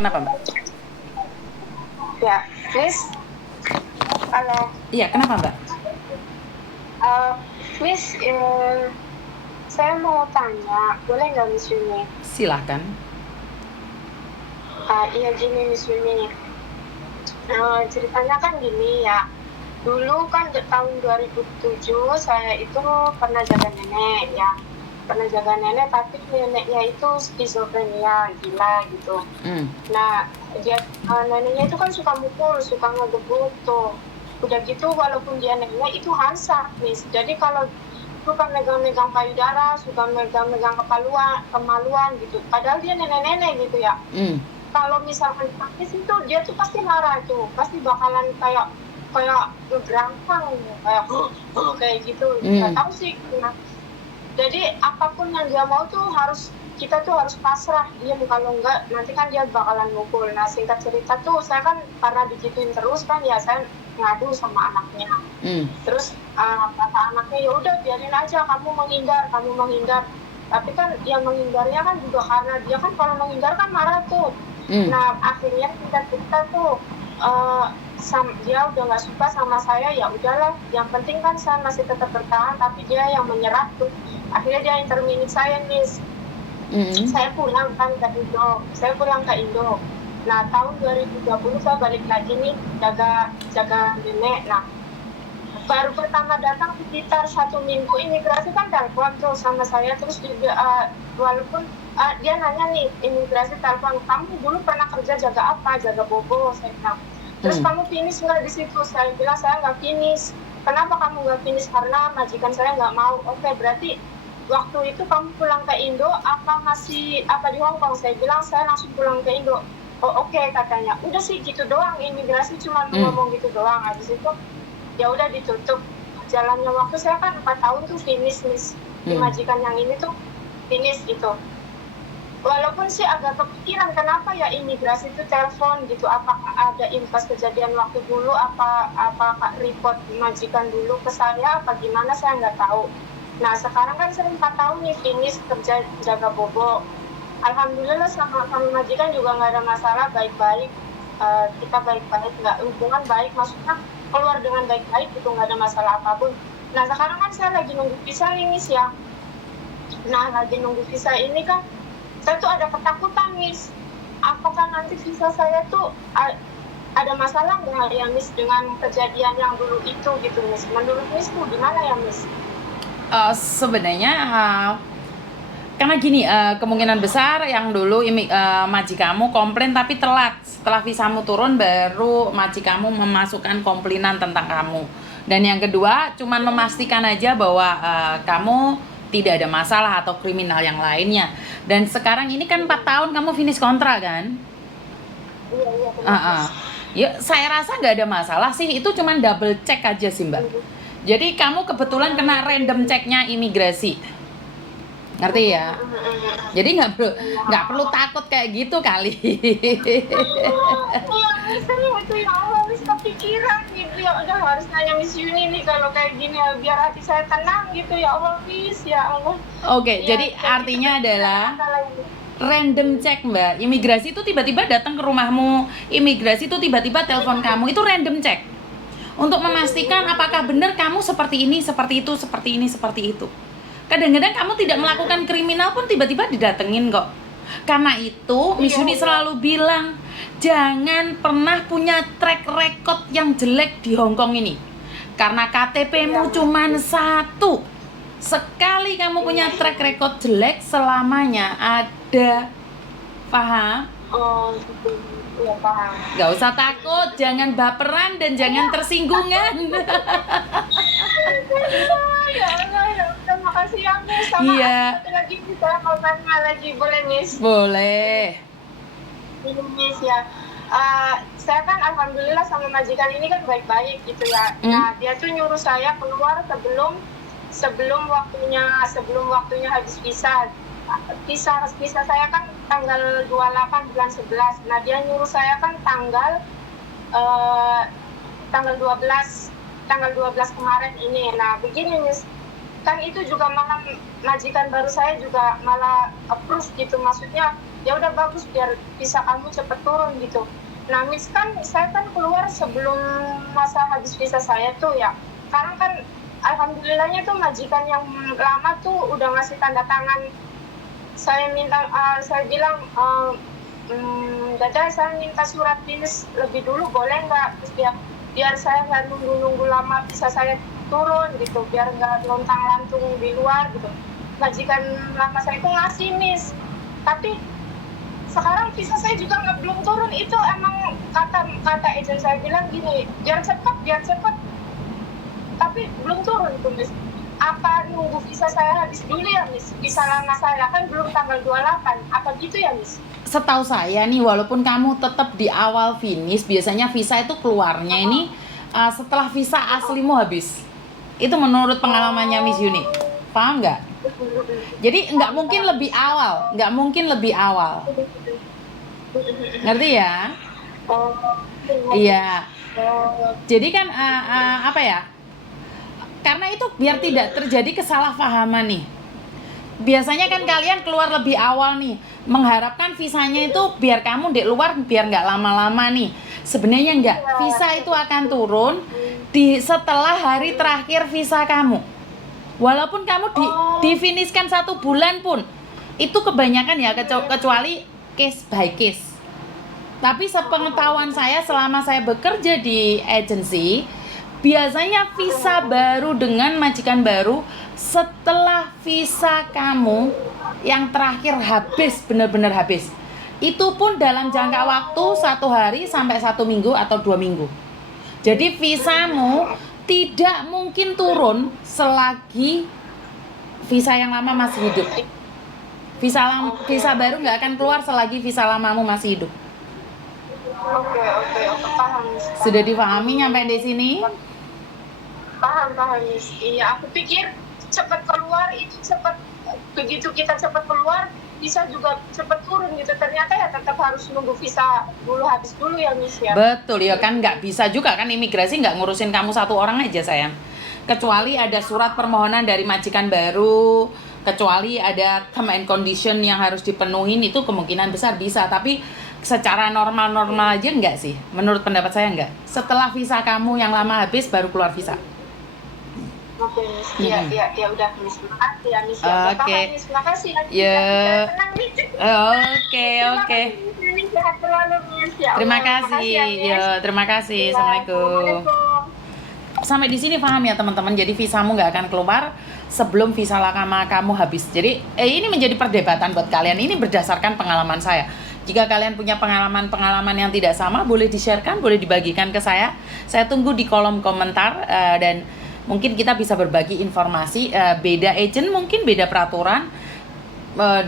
Kenapa, Mbak? Ya, Miss. Halo. Iya, kenapa, Mbak? Miss, saya mau tanya, boleh nggak Miss Yuni? Silahkan. Iya gini Miss Yuni. Ceritanya kan gini ya. Dulu kan di tahun 2007 saya itu pernah jaga nenek ya. Pernah jaga nenek tapi neneknya itu skizofrenia, gila gitu. Nah, neneknya itu kan suka mukul, suka ngegebuk tuh. Udah gitu walaupun dia nenek itu hansa, Miss. Jadi kalau suka megang-megang payudara, suka megang-megang kemaluan gitu. Padahal dia nenek-nenek gitu ya. Kalau misalkan praktis itu dia tuh pasti marah tuh, pasti bakalan kayak ngegerampang, kayak gitu. Nggak tahu sih. Nah, jadi apapun yang dia mau tuh kita tuh harus pasrah. Dia kalau enggak nanti kan dia bakalan mukul. Nah singkat cerita tuh saya kan karena digituin terus kan ya saya ngadu sama anaknya. Terus kata anaknya ya udah biarin aja, kamu menghindar. Tapi kan yang menghindarnya kan juga karena dia kan kalau menghindar kan marah tuh. Nah akhirnya kita tuh dia udah nggak suka sama saya, ya udahlah, yang penting kan saya masih tetap bertahan, tapi dia yang menyerah tuh. Akhirnya dia interminate saya, Miss. Saya pulang ke Indo. Nah tahun 2020 saya balik lagi nih jaga nenek. Nah baru pertama datang sekitar 1 minggu imigrasi kan telepon tuh sama saya, terus juga walaupun dia nanya nih, imigrasi telepon, kamu dulu pernah kerja jaga apa? Jaga bobo, saya bilang. Terus kamu finish nggak di situ? Saya bilang saya nggak finish. Kenapa kamu nggak finish? Karena majikan saya nggak mau. Oke, berarti waktu itu kamu pulang ke Indo apa di Hong Kong? Saya bilang saya langsung pulang ke Indo. Oh oke, katanya. Udah sih gitu doang, imigrasi cuma ngomong gitu doang. Habis itu ya udah ditutup. Jalannya waktu saya kan 4 tahun tuh finish, Miss. Di majikan yang ini tuh finish gitu. Walaupun sih agak kepikiran kenapa ya imigrasi itu telepon gitu, apakah ada impas kejadian waktu dulu, apa report majikan dulu ke saya, apa gimana, saya nggak tahu. Nah sekarang kan saya 4 tahun nih finish kerja jaga bobo. Alhamdulillah sama majikan juga nggak ada masalah, baik-baik. Kita baik-baik, nggak hubungan baik, maksudnya keluar dengan baik-baik gitu, nggak ada masalah apapun. Nah sekarang kan saya lagi nunggu visa nih, Miss ya. Nah lagi nunggu visa ini kan saya tuh ada ketakutan, Miss. Apakah nanti visa saya tuh ada masalah nggak ya, Miss, dengan kejadian yang dulu itu gitu, Miss? Menurut Miss tuh gimana ya, Miss? Sebenarnya karena gini, kemungkinan besar yang dulu majikamu komplain tapi telat. Setelah visamu turun baru majikamu memasukkan komplainan tentang kamu. Dan yang kedua cuman memastikan aja bahwa kamu tidak ada masalah atau kriminal yang lainnya. Dan sekarang ini kan 4 tahun kamu finish kontrak kan? Iya. Ya, saya rasa nggak ada masalah sih. Itu cuman double check aja sih, Mbak. Jadi kamu kebetulan kena random checknya imigrasi. Ngerti ya? Jadi nggak perlu takut kayak gitu kali. Iya, Miss, itu ya Allah, Miss, kepikiran gitu ya. Udah harus nanya Miss Yuni nih kalau kayak gini ya, biar hati saya tenang gitu ya Allah, Miss, ya Allah. Oke, Ya, jadi artinya gitu, adalah random check, Mbak. Imigrasi itu tiba-tiba datang ke rumahmu, imigrasi itu tiba-tiba telepon kamu, itu random check. Untuk memastikan apakah benar kamu seperti ini, seperti itu, seperti ini, seperti itu. Kadang-kadang kamu tidak melakukan kriminal pun tiba-tiba didatengin kok. Karena itu Miss Yuni selalu bilang, jangan pernah punya track record yang jelek di Hong Kong ini. Karena KTP-mu cuma 1. Sekali kamu punya track record jelek, selamanya ada. Paham? Oh, gitu. Ya, paham. Gak usah takut, jangan baperan dan jangan tersinggungan. Ya Allah, ya udah, makasih ya, Miss. Sama satu lagi bisa mau tanya lagi, boleh, Miss? Boleh. Ini, Miss, ya. Saya kan alhamdulillah sama majikan ini kan baik-baik gitu ya. Nah, dia tuh nyuruh saya keluar sebelum waktunya habis visa. Visa saya kan tanggal 28 bulan 11. Nah, dia nyuruh saya kan tanggal 12 kemarin ini. Nah, begini, Miss. Kan itu juga malah majikan baru saya juga malah approve gitu. Maksudnya ya udah bagus biar visa kamu cepet turun gitu. Nah Miss, kan saya kan keluar sebelum masa habis visa saya tuh ya. Sekarang kan alhamdulillahnya tuh majikan yang lama tuh udah ngasih tanda tangan. Saya minta, saya bilang, Dada saya minta surat dinas lebih dulu boleh nggak? Terus biar saya nggak nunggu lama visa saya turun gitu, biar nggak lontang lantung di luar gitu. Majikan lama saya itu ngasih Miss, tapi sekarang visa saya juga belum turun. Itu emang kata agent saya bilang gini, biar cepat, tapi belum turun tuh Miss. Apa nunggu visa saya habis dulu ya Miss? Visa lama saya kan belum tanggal 28, apa gitu ya Miss? Setahu saya nih, walaupun kamu tetap di awal finish, biasanya visa itu keluarnya ini setelah visa aslimu habis. Itu menurut pengalamannya Miss Yuni. Paham nggak? Jadi nggak mungkin lebih awal. Ngerti ya? Iya. Jadi kan apa ya? Karena itu biar tidak terjadi kesalahpahaman nih. Biasanya kan kalian keluar lebih awal nih, mengharapkan visanya itu biar kamu di luar biar nggak lama-lama nih. Sebenarnya nggak, visa itu akan turun setelah hari terakhir visa kamu. Walaupun kamu difinishkan 1 bulan pun, itu kebanyakan ya, kecuali case by case. Tapi sepengetahuan saya selama saya bekerja di agensi, biasanya visa baru dengan majikan baru setelah visa kamu yang terakhir habis, benar-benar habis. Itu pun dalam jangka waktu 1 hari sampai 1 minggu atau 2 minggu. Jadi visamu tidak mungkin turun selagi visa yang lama masih hidup. Visa baru nggak akan keluar selagi visa lamamu masih hidup. Oke, paham. Sudah dipahami nyampe di sini? Paham Miss. Iya, aku pikir cepat keluar itu cepat, begitu kita cepat keluar bisa juga cepat turun gitu. Ternyata ya tetap harus nunggu visa dulu habis dulu ya Miss ya. Betul ya, kan nggak bisa juga kan, imigrasi nggak ngurusin kamu 1 orang aja sayang. Kecuali ada surat permohonan dari majikan baru, kecuali ada term and condition yang harus dipenuhin, itu kemungkinan besar bisa. Tapi secara normal aja enggak sih, menurut pendapat saya enggak. Setelah visa kamu yang lama habis baru keluar visa. Oke Miss, iya udah Miss, makasih ya Miss. Oke. Miss, makasih. Ya. Tenang Miss. Oke. Sehat selalu Miss. Ya Allah, Terima makasih ya, kasih. Miss. Ya, terima kasih. Iya, Assalamualaikum. Sampai di sini paham ya teman-teman. Jadi visamu nggak akan keluar sebelum visa lama kamu habis. Jadi ini menjadi perdebatan buat kalian. Ini berdasarkan pengalaman saya. Jika kalian punya pengalaman yang tidak sama, boleh di-sharekan, boleh dibagikan ke saya. Saya tunggu di kolom komentar, dan mungkin kita bisa berbagi informasi. Beda agent, mungkin beda peraturan,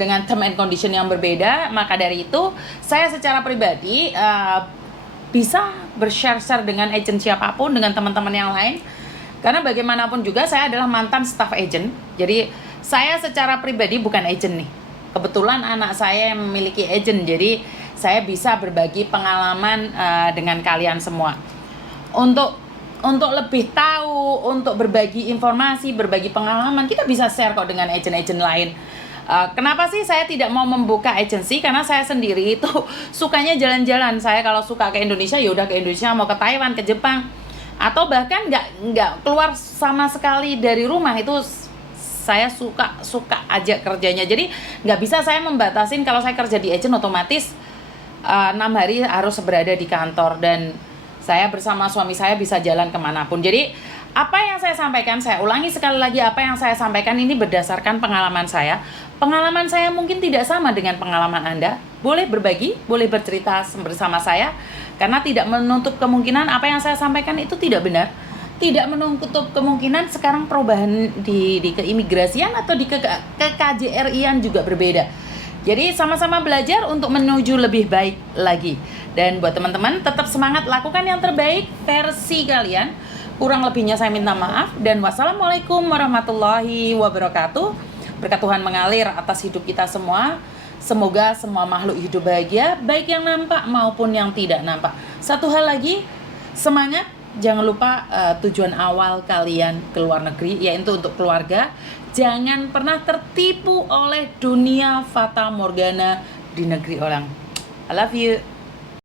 dengan term and condition yang berbeda. Maka dari itu saya secara pribadi bisa bershare dengan agent siapapun, dengan teman-teman yang lain, karena bagaimanapun juga saya adalah mantan staff agent. Jadi saya secara pribadi bukan agent nih, kebetulan anak saya yang memiliki agent, jadi saya bisa berbagi pengalaman dengan kalian semua untuk lebih tahu, untuk berbagi informasi, berbagi pengalaman. Kita bisa share kok dengan agent-agent lain. Kenapa sih saya tidak mau membuka agensi? Karena saya sendiri itu sukanya jalan-jalan. Saya kalau suka ke Indonesia, ya udah ke Indonesia, mau ke Taiwan, ke Jepang, atau bahkan nggak keluar sama sekali dari rumah. Itu saya suka aja kerjanya. Jadi nggak bisa saya membatasin. Kalau saya kerja di agent, otomatis 6 hari harus berada di kantor, dan saya bersama suami saya bisa jalan kemanapun. Jadi apa yang saya sampaikan, saya ulangi sekali lagi, apa yang saya sampaikan ini berdasarkan pengalaman saya. Pengalaman saya mungkin tidak sama dengan pengalaman Anda. Boleh berbagi, boleh bercerita bersama saya, karena tidak menutup kemungkinan apa yang saya sampaikan itu tidak benar. Tidak menutup kemungkinan sekarang perubahan di keimigrasian atau di KJRI-an juga berbeda. Jadi sama-sama belajar untuk menuju lebih baik lagi. Dan buat teman-teman, tetap semangat, lakukan yang terbaik versi kalian. Kurang lebihnya saya minta maaf, dan wassalamualaikum warahmatullahi wabarakatuh. Berkat Tuhan mengalir atas hidup kita semua. Semoga semua makhluk hidup bahagia, baik yang nampak maupun yang tidak nampak. Satu hal lagi, semangat. Jangan lupa tujuan awal kalian ke luar negeri, yaitu untuk keluarga. Jangan pernah tertipu oleh dunia fata morgana di negeri orang. I love you.